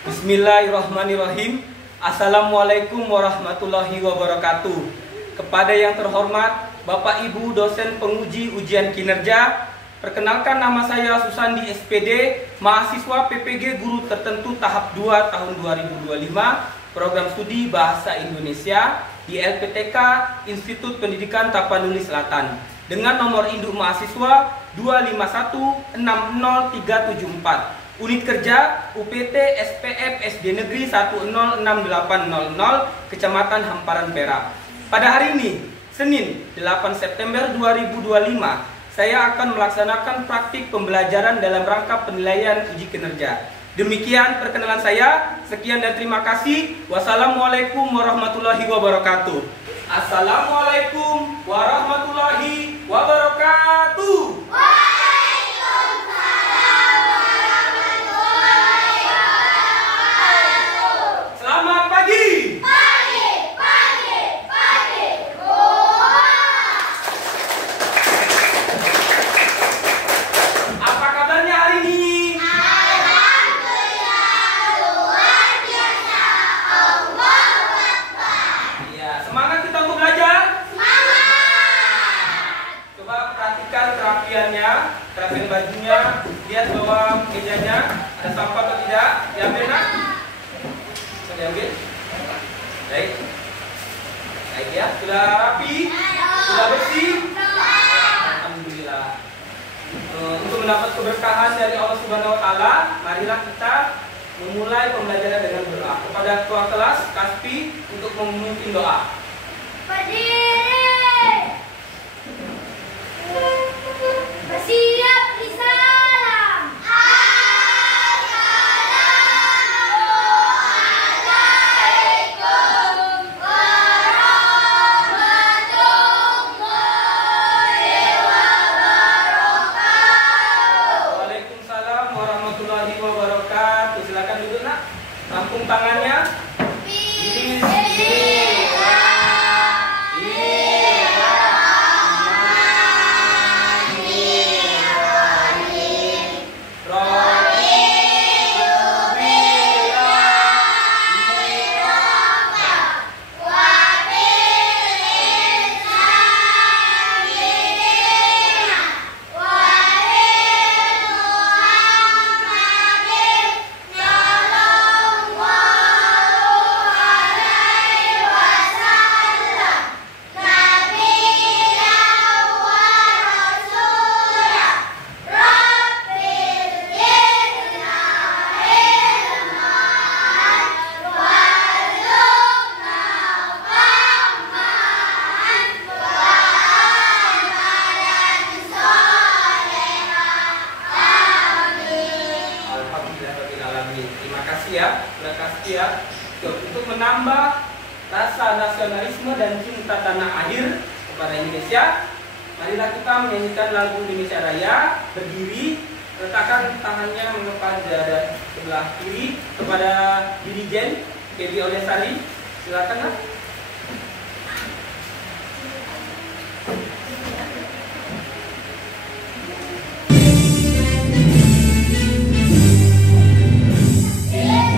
Bismillahirrahmanirrahim. Assalamualaikum warahmatullahi wabarakatuh. Kepada yang terhormat Bapak Ibu dosen penguji ujian kinerja, perkenalkan nama saya Susandi SPD, mahasiswa PPG Guru Tertentu tahap 2 tahun 2025, program studi Bahasa Indonesia di LPTK Institut Pendidikan Tapanuli Selatan dengan nomor induk mahasiswa 251600374. Unit kerja UPT SPF SD Negeri 106800 Kecamatan Hamparan Perak. Pada hari ini, Senin 8 September 2025, saya akan melaksanakan praktik pembelajaran dalam rangka penilaian uji kinerja. Demikian perkenalan saya. Sekian dan terima kasih. Wassalamualaikum warahmatullahi wabarakatuh. Assalamualaikum warahmatullahi wabarakatuh. Kerapian bajunya, lihat bawah mejanya ada sampah atau tidak, diambil nak? Diambil. Baik. Baik ya, sudah rapi, sudah bersih. Alhamdulillah. Untuk mendapat keberkahan dari Allah Subhanahu Wa Taala, marilah kita memulai pembelajaran dengan berdoa. Kepada ketua kelas Kaspi untuk memimpin doa. Bersiap di salam. Assalamualaikum warahmatullahi wabarakatuh. Waalaikumsalam warahmatullahi wabarakatuh. Silakan duduk nak. Rampung tangannya. Untuk menambah rasa nasionalisme dan cinta tanah air kepada Indonesia, marilah kita menyanyikan lagu Indonesia Raya. Berdiri, letakkan tangannya mengepas dada sebelah kiri. Kepada dirijen Kedi Olesari, silakan nak. Hey!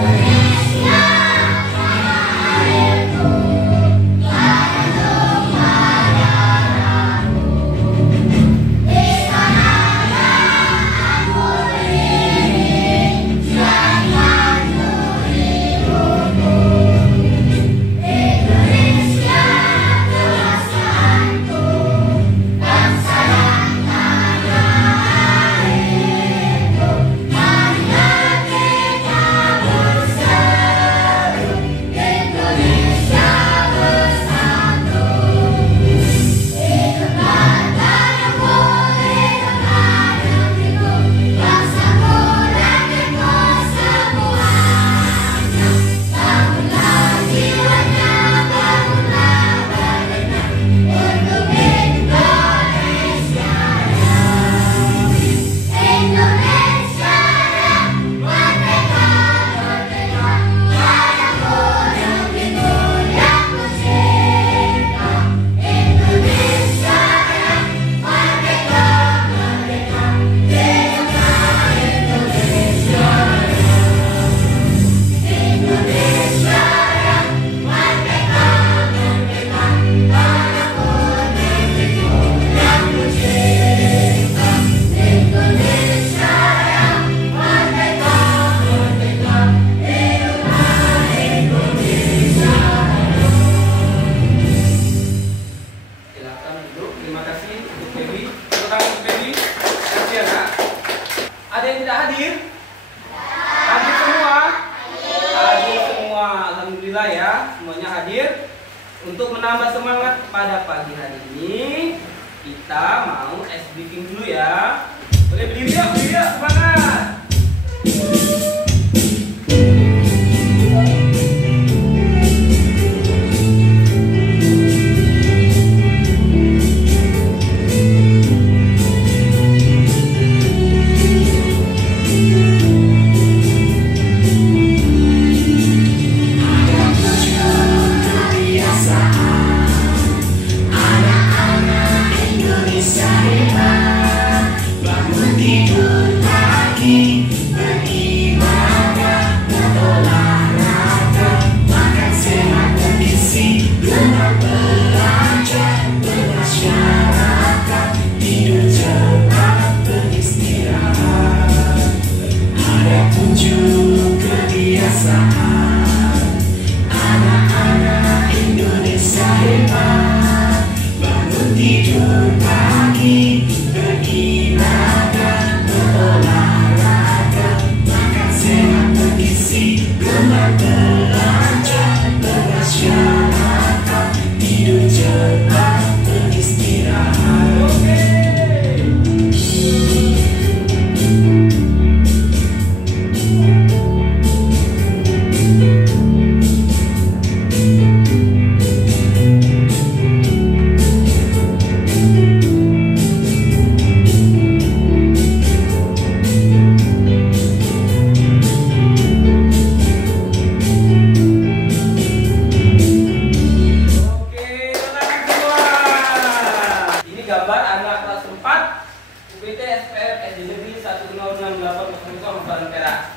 untuk menambah semangat pada pagi hari ini, kita mau ice breaking dulu ya. Boleh berdiri yuk, semangat.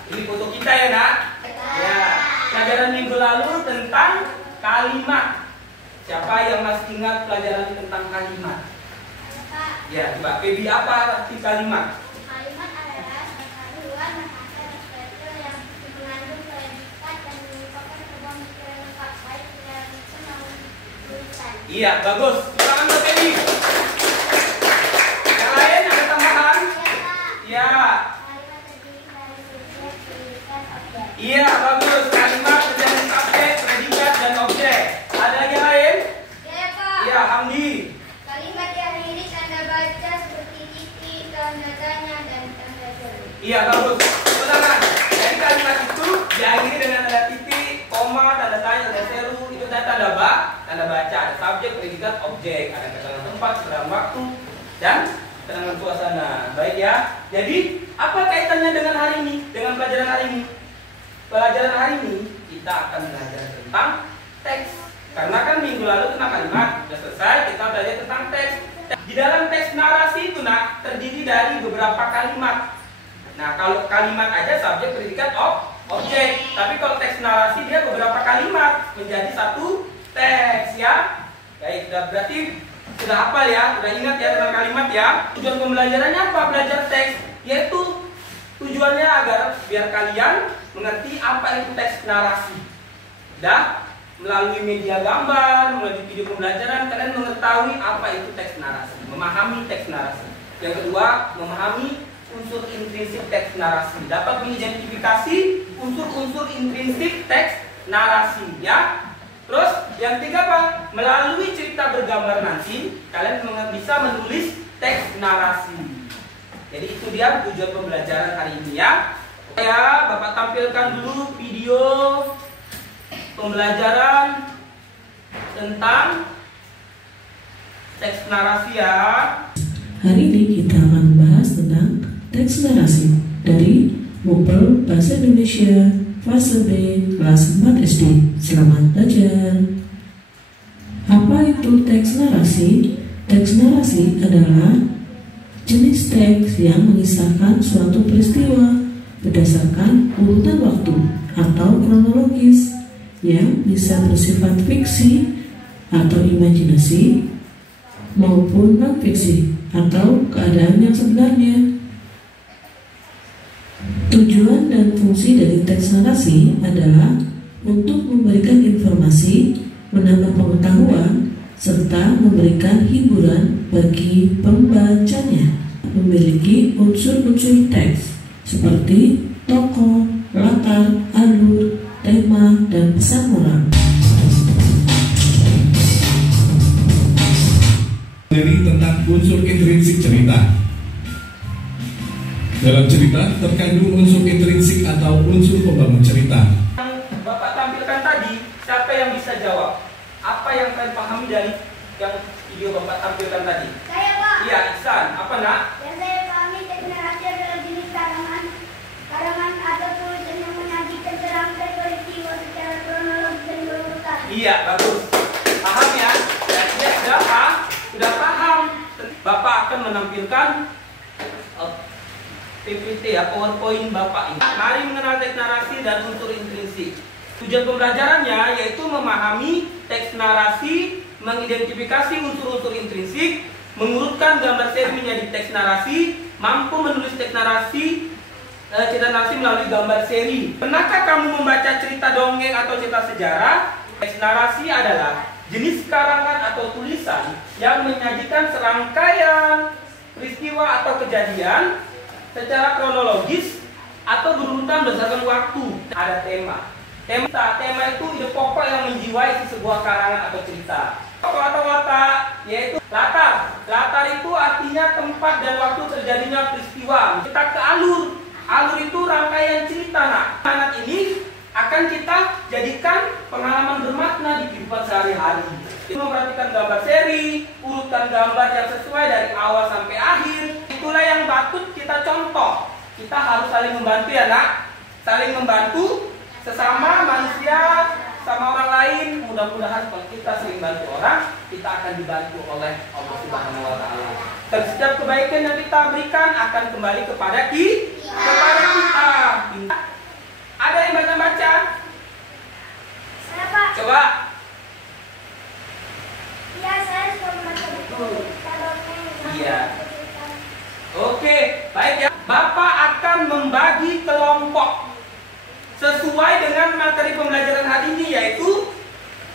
Ini foto kita ya nak? Ya. Pelajaran minggu lalu tentang kalimat. Siapa yang masih ingat pelajaran tentang kalimat? Ya, coba Febi, apa arti kalimat? Kalimat adalah perpaduan bahasa dan struktur yang mengandung predikat dan merupakan sebuah pikiran lengkap baik dalam itu maupun tulisan. Iya, bagus. Tangan buat Febi. Yang lain ada tambahan? Ya. Iya, bagus. Kalimat terdiri subjek, predikat, dan objek. Ada lagi yang lain? Ya, Pak. Iya, Hamdi. Kalimat diakhiri tanda baca seperti titik, tanda tanya, dan tanda seru. Iya, bagus. Benar. Jadi kalimat itu diakhiri dengan tanda titik, koma, tanda tanya, tanda seru. Itu tanda baca. Ada subjek, predikat, objek. Ada keterangan tempat, keterangan waktu, dan keterangan suasana. Baik ya. Jadi apa kaitannya dengan hari ini? Dengan pelajaran hari ini? Pelajaran hari ini kita akan belajar tentang teks. Karena kan minggu lalu tentang kalimat sudah selesai, kita belajar tentang teks. Di dalam teks narasi itu nak terdiri dari beberapa kalimat. Nah, kalau kalimat aja subjek, predikat, objek. Tapi kalau teks narasi dia beberapa kalimat menjadi satu teks ya. Baik, berarti sudah hafal ya, sudah ingat ya tentang kalimat ya. Tujuan pembelajarannya apa? Belajar teks, yaitu tujuannya agar biar kalian mengerti apa itu teks narasi. Dah melalui media gambar, melalui video pembelajaran kalian mengetahui apa itu teks narasi, memahami teks narasi. Yang kedua, memahami unsur intrinsik teks narasi, dapat mengidentifikasi unsur-unsur intrinsik teks narasi ya. Terus yang ketiga apa? Melalui cerita bergambar nanti kalian bisa menulis teks narasi. Jadi itu dia tujuan pembelajaran hari ini ya. Ya, Bapak tampilkan dulu video pembelajaran tentang teks narasi ya. Hari ini kita akan membahas tentang teks narasi dari buku Bahasa Indonesia fase B kelas 4 SD. Selamat belajar. Apa itu teks narasi? Teks narasi adalah jenis teks yang mengisahkan suatu peristiwa berdasarkan urutan waktu atau kronologis yang bisa bersifat fiksi atau imajinasi maupun non-fiksi atau keadaan yang sebenarnya. Tujuan dan fungsi dari teks narasi adalah untuk memberikan informasi, menambah pengetahuan, serta memberikan hiburan bagi pembacanya. Memiliki unsur-unsur teks seperti tokoh, latar, alur, tema, dan pesan moral. terkandung unsur intrinsik atau unsur pembangun cerita. Yang Bapak tampilkan tadi, siapa yang bisa jawab? Apa yang kalian pahami dari yang video Bapak tampilkan tadi? Saya, Pak. Iya, Ihsan. Apa nak? Yang saya pahami, teks narasi adalah jenis karangan atau tulisan yang menyajikan serangkaian peristiwa secara kronologis dan berurutan. Iya, bagus. Paham ya? Ya, sudah paham. Bapak akan menampilkan PPT ya, PowerPoint Bapak ini. Mari mengenal teks narasi dan unsur intrinsik. Tujuan pembelajarannya yaitu memahami teks narasi, mengidentifikasi unsur-unsur intrinsik, mengurutkan gambar seri menjadi teks narasi, mampu menulis teks narasi, cerita narasi melalui gambar seri. Pernahkah kamu membaca cerita dongeng atau cerita sejarah? Teks narasi adalah jenis karangan atau tulisan yang menyajikan serangkaian peristiwa atau kejadian secara kronologis atau berurutan berdasarkan waktu. Ada tema. Tema itu ide pokok yang menjiwai sebuah karangan atau cerita. Tokoh atau watak, yaitu latar. Latar itu artinya tempat dan waktu terjadinya peristiwa. Kita ke alur. Alur itu rangkaian cerita. Nah, anak ini akan kita jadikan pengalaman bermakna di kehidupan sehari-hari. Kita memperhatikan gambar seri, urutan gambar yang sesuai dari awal sampai akhir. Itulah yang patut kita contoh. Kita harus saling membantu ya nak. Saling membantu sesama manusia, sama orang lain. Mudah-mudahan kalau kita sering bantu orang, kita akan dibantu oleh Allah Subhanahu wa Ta'ala. Dan setiap kebaikan yang kita berikan akan kembali kepada kita. Ada yang baca-baca? Saya, Pak. Coba. Iya, saya suka membaca buku. Iya. Oke, baik ya. Bapak akan membagi kelompok sesuai dengan materi pembelajaran hari ini, yaitu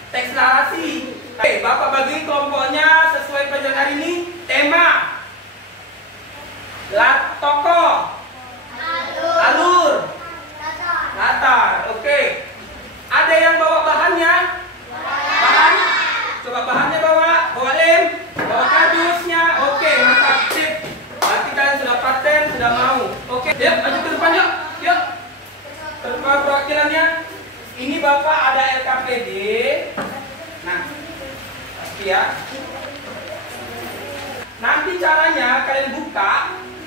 teks narasi. Oke, Bapak bagi kelompoknya sesuai pelajaran hari ini. Tema, tokoh, alur, latar. Oke. Ada yang bawa bahannya? Bahan? Coba bahannya bawa lem, bawa kardusnya. Oke, mantap, sip. Berarti kalian sudah paten, sudah mau. Oke, yuk maju ke depan yuk. Yuk. Perwakilannya. Ini Bapak ada LKPD. Nah, pasti ya. Nanti caranya kalian buka,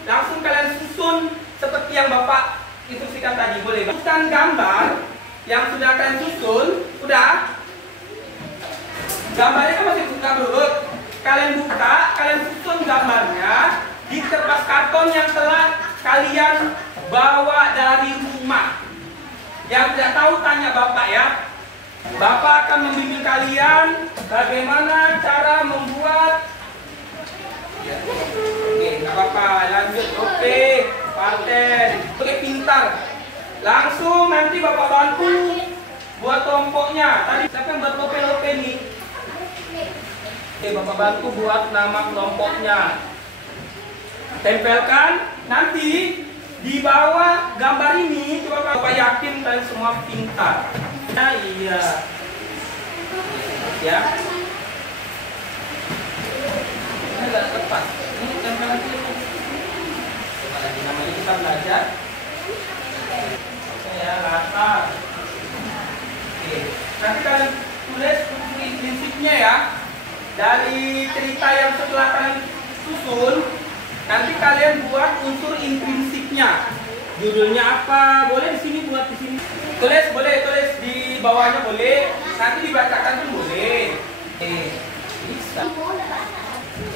langsung kalian susun seperti yang Bapak instruksikan tadi. Boleh bukan gambar yang sudah kalian susun, udah. Gambarnya kan masih buka berurut. Kalian buka, kalian susun gambarnya di kertas karton yang telah kalian bawa dari rumah. Yang tidak tahu tanya Bapak ya. Bapak akan membimbing kalian bagaimana cara membuat. Oke, nggak apa-apa, lanjut. Oke, paten. Oke, pintar. Langsung nanti Bapak bantu buat kelompoknya. Tadi siapa yang buat lope-lope nih? Oke, Bapak bantu buat nama kelompoknya. Tempelkan. Nanti di bawah gambar ini, coba Bapak yakin kalian semua pintar. Nah, iya. Ya. Ini nggak tepat. Ini tempelan dulu. Coba lagi, namanya kita belajar. Ya, latar. Oke. Nanti kalian tulis prinsipnya ya. Dari cerita yang setelah kalian susun, nanti kalian buat unsur intrinsiknya. Judulnya apa? Boleh di sini, buat di sini. Tulis, boleh tulis di bawahnya boleh. Nanti dibacakan pun boleh. Bisa.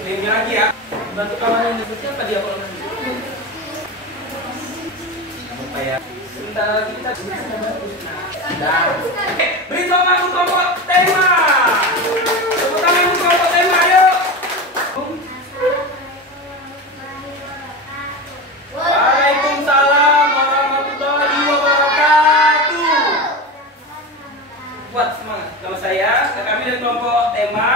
Ini lagi ya. Bantu kawan yang siapa dia kalau nanti. Apa ya? Sebentar lagi kita sudah bagus. Nah. Beri semangat untuk kelompok tema. Tepuk tangan untuk kelompok tema, yuk. Waalaikumsalam warahmatullahi wabarakatuh. Buat semangat. Nama saya, kami dari kelompok tema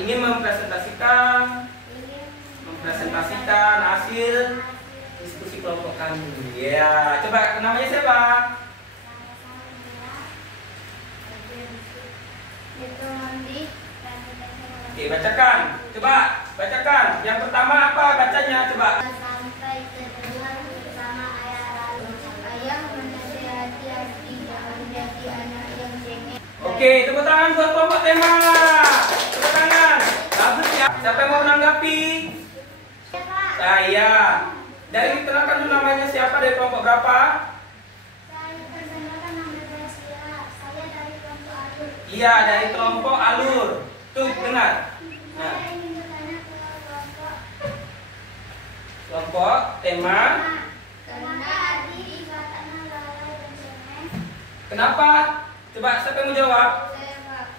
ingin mempresentasikan hasil diskusi kelompok kami. Ya, coba namanya siapa? Oke, bacakan. Coba bacakan. Yang pertama apa bacanya? Coba. Sampai Oke, tepuk tangan buat kelompok tema. Tepuk tangan. Bagus ya. Siapa yang mau menanggapi? Saya. Dari kenalkan dulu namanya siapa, dari kelompok berapa? Iya, dari kelompok alur. Tuh, dengar. Nah, kelompok tema. Kenapa? Coba siapa yang mau jawab?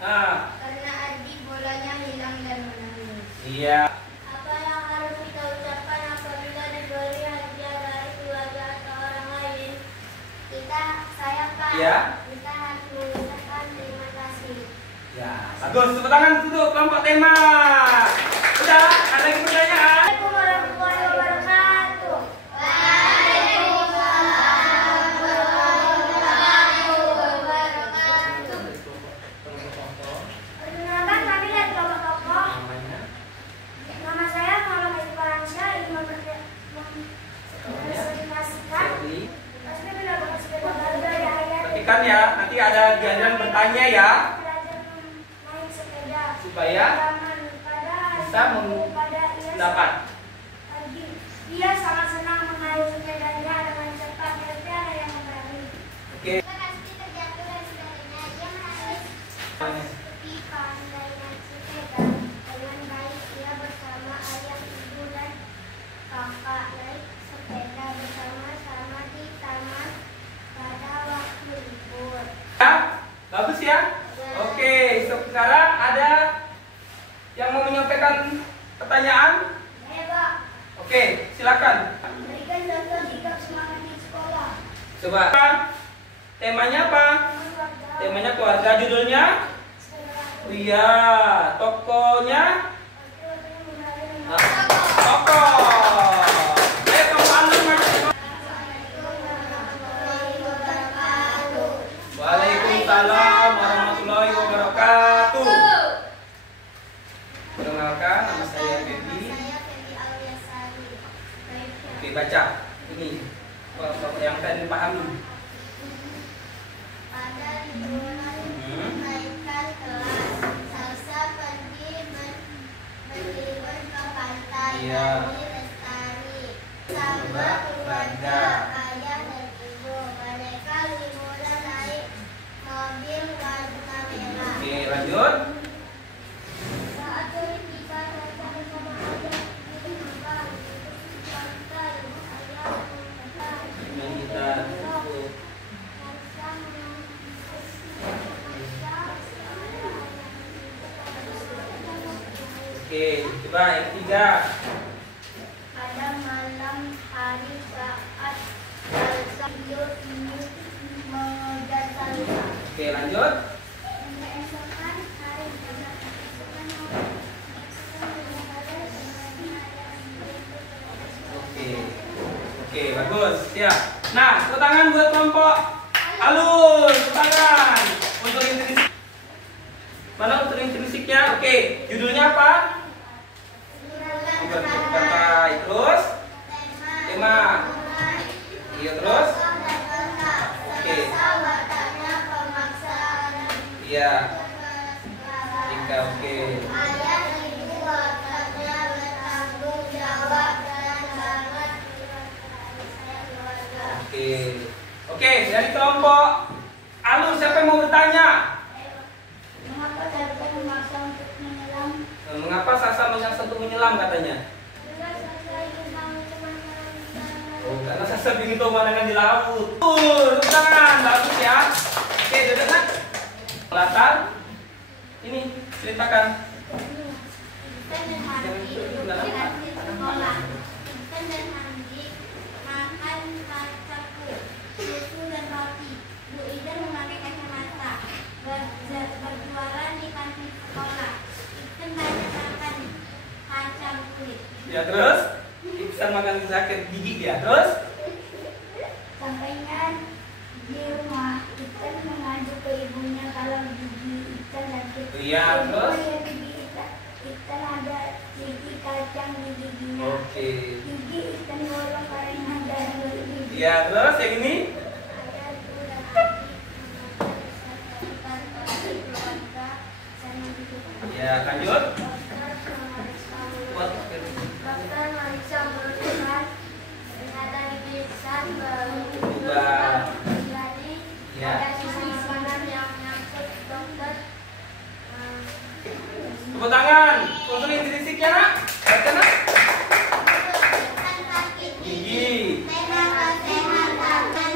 Nah, Karena Ardi bolanya hilang dan menangis. iya. Apa yang harus kita ucapkan apabila diberi hadiah dari keluarga atau orang lain? Saya Pak. Iya. Kita harus mengucapkan terima kasih. Ya, bagus. Tepuk tangan untuk kelompok tema. Udah, ada lagi pertanyaan? Assalamualaikum warahmatullahi wabarakatuh. Perkenalkan, kami dari kelompok tokoh. Namanya? Nama saya Muhammad Edi Paransyah, ingin mempresentasikan Perhatikan ya, nanti ada giliran bertanya ya, naik sepeda supaya bisa mendapat. Dia sangat senang mengayuh sepedanya dengan cepat, tapi ada yang memberani. Oke. Terjatuh dan sebagainya, dia menangis. Seperti pandai naik sepeda dengan baik, dia bersama ayah, ibu dan kakak naik sepeda bersama-sama di taman pada waktu libur. Ya, bagus ya. Oke, sekarang ada yang mau menyampaikan pertanyaan? Pak, Oke, silakan. berikan contoh sikap semangat di sekolah. Coba. Temanya apa? Temanya keluarga. Judulnya? Oh iya, tokohnya? Tokoh. Ayo kamu alur masuk. Waalaikumsalam warahmatullahi wabarakatuh. Perkenalkan, nama saya Febi. Oke, baca. Ini yang tadi pahami. Pada liburan menaikkan kelas, Salsa pergi berlibur ke pantai Iya. Bali Lestari sama keluarga, ayah dan ibu. Mereka liburan naik mobil warna merah. Oke, lanjut. Saat kita baca bersama ayah, ibu makan di pantai, ayah makan. Dengan kita tutup. Oke, coba yang ketiga. Pada malam hari saat Salsa tidur mengejar Salsa. Oke, lanjut. Keesokan hari Oke. Oke, bagus. Ya. Nah, tepuk tangan buat kelompok alur. Tepuk tangan. Untuk intrinsik. Mana untuk intrinsiknya? Oke, judulnya apa? Berbagai. Terus tema. Iya, terus. Oke. Iya. Tiga, oke. Ayah ibu wataknya bertanggung jawab dan sangat saya keluarga. Oke. Oke, dari kelompok alur siapa yang mau bertanya? Mengapa Salsa memaksa untuk menyelam? Mengapa Salsa memaksa untuk menyelam katanya? Karena Salsa ingin tahu pemandangan. Oh, karena Salsa ingin tahu pemandangan di laut. Tepuk tangan, bagus ya. Oke, duduk nak. Latar. Ini ceritakan. Intan dan Handi duduk di kantin sekolah. Intan dan Handi makan kacangku, susu dan roti. Bu Ida memakai kacamata, berjualan di kantin sekolah. Intan banyak makan kacang kulit. Ya, terus bisa makan sakit gigi ya. Terus Sampainya di rumah, Intan mengadu ke ibunya kalau gigi Intan sakit. Iya, terus? Intan ada gigi kacang di giginya. oke. Gigi Intan bolong karena darah dari gigi. Ya, terus yang ini? Ayah sudah mati mengajar saya di kantor. Ya, lanjut. Dokter meriksa mulut Tuhan, ternyata diperiksa jadi ada sisi makanan yang menyangkut dokter. Tepuk tangan. Unsur intrinsik ya nak? Baca nak. Gigi. Kesehatan,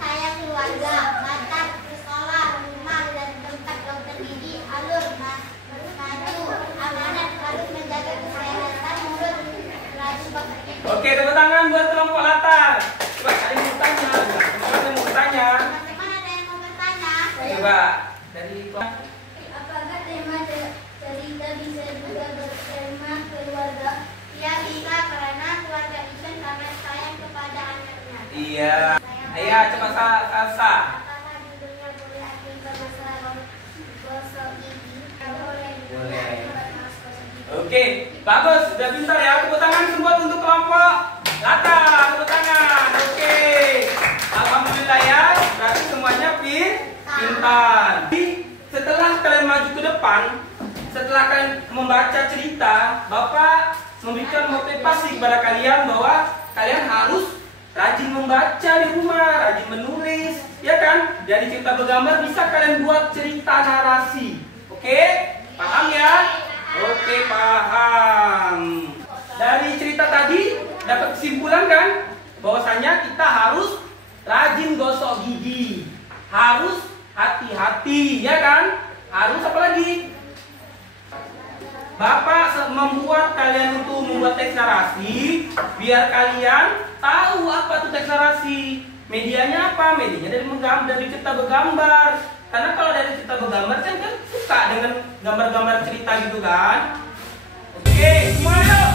sayang keluarga, mata, sekolah, rumah, dan tempat dokter gigi, alur, maju, amanat, harus menjaga kesehatan mulut, rajin bekerja. Oke, tepuk tangan buat kelompok latar. Coba ada yang mau tanya. Teman-teman mau bertanya. Teman-teman ada yang mau bertanya? Coba dari kelompok. Apakah tema cerita bisa juga bertema keluarga? Ya bisa, karena keluarga Isan sangat sayang kepada anaknya. Iya. Ayo coba Salsa. Apakah judulnya boleh akibat masalah gosok gigi? Boleh. Boleh. Akibat masalah gosok gigi. Oke, bagus, sudah pintar ya. Tepuk tangan semua untuk kelompok latar. Tepuk tangan. Oke. Alhamdulillah ya. Berarti semuanya pintar. Jadi, setelah kalian maju ke depan, setelah kalian membaca cerita, Bapak memberikan motivasi kepada kalian bahwa kalian harus rajin membaca di rumah, rajin menulis, ya kan? Dari cerita bergambar bisa kalian buat cerita narasi. Oke? Paham ya? Oke, paham. Dari cerita tadi dapat kesimpulan kan? Bahwasanya kita harus rajin gosok gigi. Harus hati-hati, ya kan? Harus apa lagi? Bapak membuat kalian untuk membuat teks narasi biar kalian tahu apa itu teks narasi. Medianya apa? Medianya dari cerita bergambar. Karena kalau dari cerita bergambar kan suka dengan gambar-gambar cerita gitu kan. Oke, semua yuk.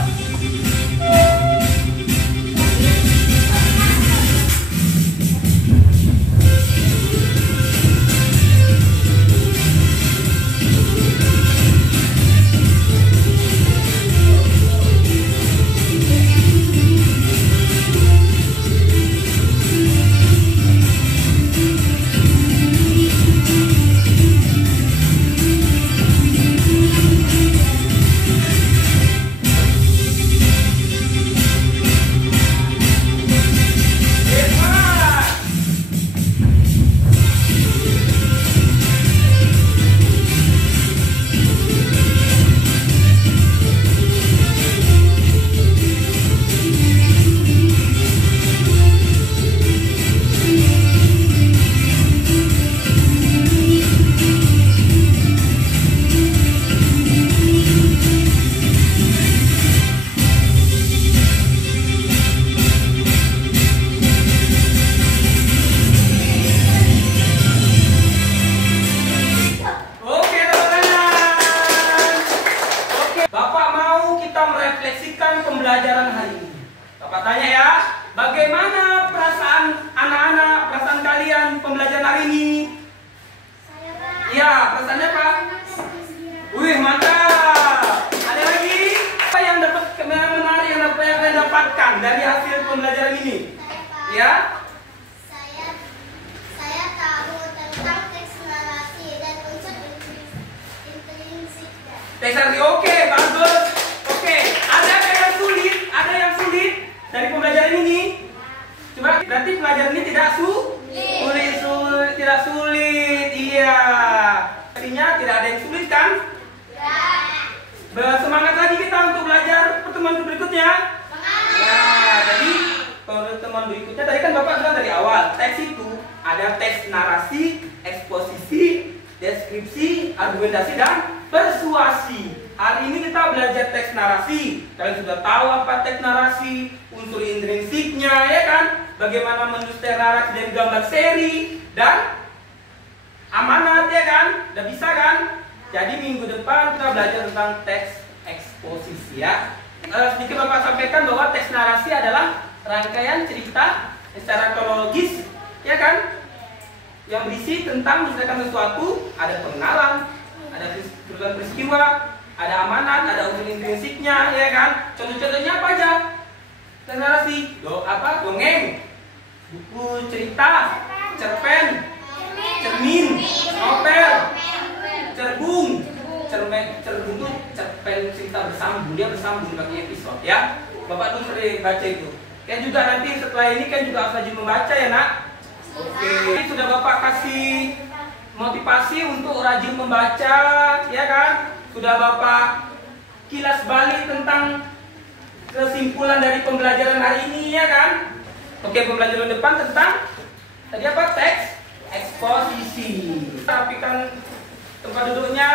Pembelajaran hari ini. Bapak tanya ya, bagaimana perasaan anak-anak, perasaan kalian pembelajaran hari ini? Iya, perasaannya apa? Wih, mantap. Ada lagi? Apa yang dapat menarik yang kalian dapatkan dari hasil pembelajaran ini? Ya? Saya tahu tentang teks narasi dan unsur intrinsik. Teks narasi, oke, bagus. Oke, ada yang sulit dari pembelajaran ini? Coba, berarti pelajaran ini tidak tidak sulit. Iya. Artinya tidak ada yang sulit kan? Bersemangat lagi kita untuk belajar pertemuan berikutnya. Nah, jadi pertemuan berikutnya tadi kan Bapak bilang dari awal, teks itu ada teks narasi, eksposisi, deskripsi, argumentasi, dan persuasi. Hari ini kita belajar teks narasi. Kalian sudah tahu apa teks narasi, unsur intrinsiknya, ya kan? Bagaimana menulis teks narasi dari gambar seri dan amanat, ya kan? Udah bisa kan? Jadi minggu depan kita belajar tentang teks eksposisi ya. Sedikit Bapak sampaikan bahwa teks narasi adalah rangkaian cerita secara kronologis, ya kan? Yang berisi tentang menceritakan sesuatu, ada pengenalan, ada peristiwa, ada amanat, ada unsur intrinsiknya, ya kan? Contoh-contohnya apa aja? Teks narasi, dongeng, buku cerita, cerpen, cermin, novel, cerbung, cerpen cerita bersambung, dia bersambung bagi episode ya. Bapak dulu sering baca itu. Kan juga nanti setelah ini kan juga harus rajin membaca ya nak. Oke, ini sudah Bapak kasih motivasi untuk rajin membaca ya kan. Sudah Bapak kilas balik tentang kesimpulan dari pembelajaran hari ini ya kan. Oke, pembelajaran depan tentang tadi apa? Teks eksposisi. Rapikan tempat duduknya.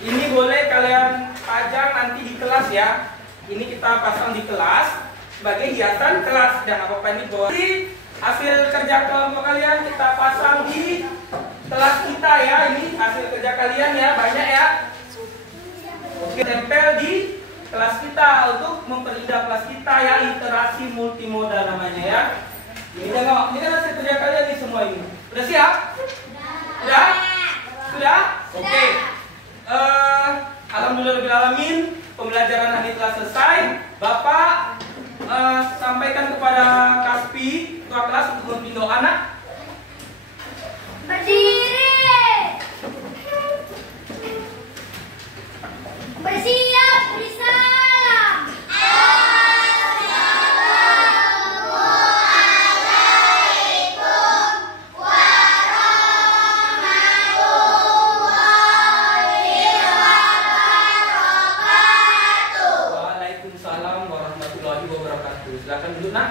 Ini boleh kalian pajang nanti di kelas ya. Ini kita pasang di kelas sebagai hiasan kelas dan apa ini bawa. Hasil kerja kelompok kalian kita pasang di kelas kita ya. Ini hasil kerja kalian ya, banyak ya. Oke, tempel di kelas kita untuk memperindah kelas kita ya, literasi multimodal namanya ya. Ini tengok, ini kan hasil kerja kalian nih semua ini. Sudah siap? Sudah? Sudah? Oke. Alhamdulillahirrahmanirrahim, pembelajaran hari telah selesai. Bapak sampaikan kepada Kaspi ketua kelas untuk memimpin doa anak. Berdiri. Bersiap beri salam. Waalaikumsalam warahmatullahi wabarakatuh. Silakan dulu nak.